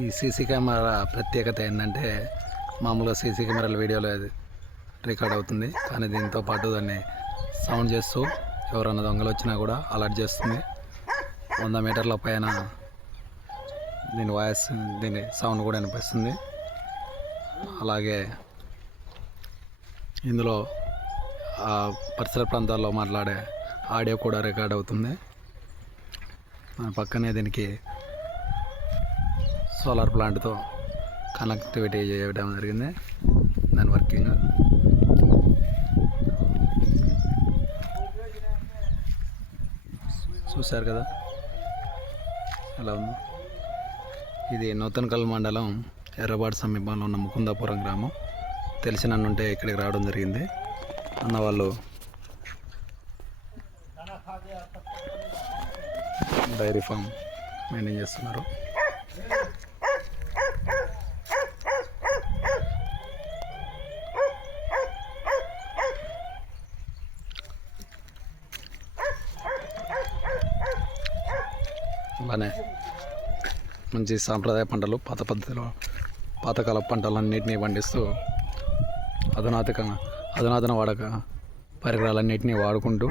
ఈ CC camera ప్రత్యేకత ఏంటంటే మామూలుగా సీసీ కెమెరాల వీడియోలో రికార్డ్ అవుతుంది. కానీ దీంతో పాటు దాన్ని సౌండ్ చేస్తూ ఎవరైనా దొంగలు వచ్చినా కూడా అలర్ట్ చేస్తుంది. వంద మీటర్ల పైన దీని వాయిస్ దీని సౌండ్ కూడా వినిపిస్తుంది. అలాగే ఇందులో ఆ పరిసర ప్రాంతాల్లో మాట్లాడే ఆడియో కూడా రికార్డ్ అవుతుంది. పక్కనే దీనికి సోలార్ ప్లాంట్తో కనెక్టివిటీ చేయడం జరిగింది. దాని వర్కింగ్. చూశారు కదా? ఎలా ఉంది? ఇది నూతనకల్ మండలం ఎర్రబాటు సమీపంలో ఉన్న ముకుందాపురం గ్రామం. తెలిసిన ఉంటే ఇక్కడికి రావడం జరిగింది. అన్న వాళ్ళు డైరీ ఫామ్ మెయింటైన్ చేస్తున్నారు. అలానే మంచి సాంప్రదాయ పంటలు పాత పద్ధతిలో పాతకాల పంటలన్నింటినీ పండిస్తూ అధునాతక అధునాతన వాడక పరికరాలన్నింటినీ వాడుకుంటూ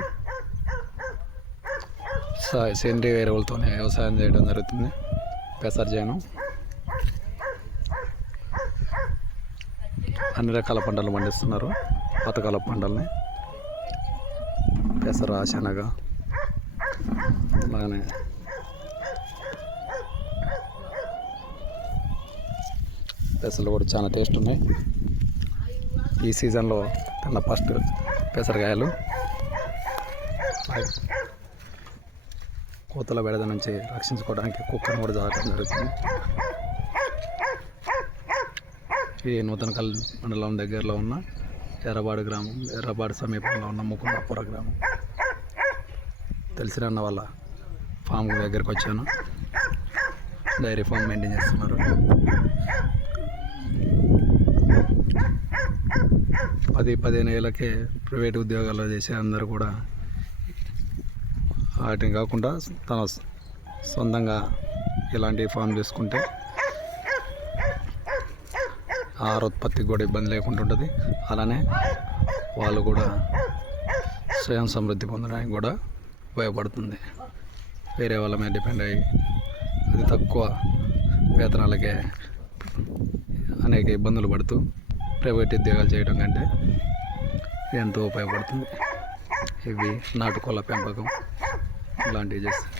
సేంద్రియ ఎరువులతోనే వ్యవసాయం చేయడం జరుగుతుంది. పెసర్ చేయను అన్ని రకాల పంటలు పండిస్తున్నారు. పాతకాల పంటల్ని పెసర శనగ అలాగనే పెసలు కూడా చాలా టేస్ట్ ఉన్నాయి. ఈ సీజన్లో తిన్న ఫస్ట్ పెసరకాయలు కోతల బెడద నుంచి రక్షించుకోవడానికి కుక్కను కూడా జాగ్రత్త జరుగుతుంది. ఈ నూతనకల్ మండలం దగ్గరలో ఉన్న ఎర్రబాడు గ్రామం ఎర్రబాడు సమీపంలో ఉన్న ముకుందాపుర గ్రామం. తెలిసిన అన్న వాళ్ళ ఫామ్ దగ్గరికి వచ్చాను. డైరీ ఫామ్ మెయింటైన్ చేస్తున్నారు. పది పదిహేను ఏళ్ళకే ప్రైవేట్ ఉద్యోగాల్లో చేసే అందరూ కూడా వాటిని కాకుండా తన సొంతంగా ఇలాంటి ఫామ్ చేసుకుంటే ఆహార ఉత్పత్తికి కూడా ఇబ్బంది లేకుండా ఉంటుంది. అలానే వాళ్ళు కూడా స్వయం సమృద్ధి పొందడానికి కూడా ఉపయోగపడుతుంది. వేరే వాళ్ళ మీద డిపెండ్ అయ్యి అది తక్కువ వేతనాలకే అనేక ఇబ్బందులు పడుతూ ప్రైవేట్ ఉద్యోగాలు చేయడం కంటే ఎంతో ఉపయోగపడుతుంది. ఇవి నాటుకోళ్ళ పెంపకం ఇలాంటివి చేస్తాయి.